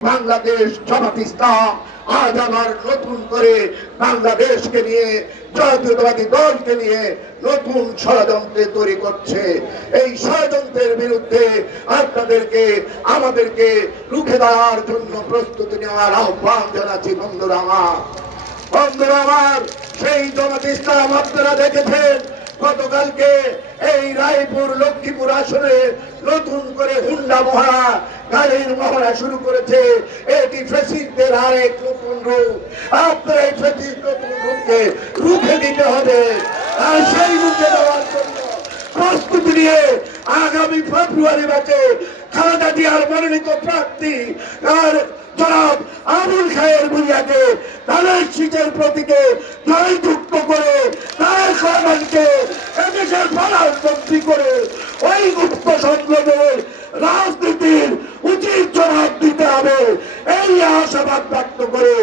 বাংলাদেশ জামাত ইসলাম আজ আবার নতুন করে বাংলাদেশকে নিয়ে, জাতীয়তাবাদী দলকে নিয়ে নতুন ষড়যন্ত্রে তৈরি করছে। এই ষড়যন্ত্রের বিরুদ্ধে আপনাদেরকে, আমাদেরকে রুখে দেওয়ার জন্য প্রস্তুতি নেওয়ার আহ্বান জানাচ্ছি বন্ধুরা আমার। বন্ধুরা আমার, সেই জামাত আপনারা দেখেছেন, গতকালকে এই রায়পুর লক্ষ্মীপুর আসনে নতুন করে হুন্ডা মহড়া গাড়ির মহড়া শুরু করেছে। এটি ফেসিকদের আরেক নতুন রূপ। আপনারা এই ফেসিক নতুন রূপকে রুখে দিতে হবে। আর সেই রুখে দেওয়ার জন্য প্রস্তুতি নিয়ে আগামী ফেব্রুয়ারি মাসে খালেদা জিয়ার মনোনীত প্রার্থী আর জনাব আবুল খায়ের ভুইয়াকে তাদের শীতের প্রতীকে জয়যুক্ত করে তার সমাজকে এদেশের প্রধানমন্ত্রী করে ওই গুপ্ত সংগ্রহের রাজনীতির উচিত জবাব দিতে হবে এই আশাবাদ ব্যক্ত করে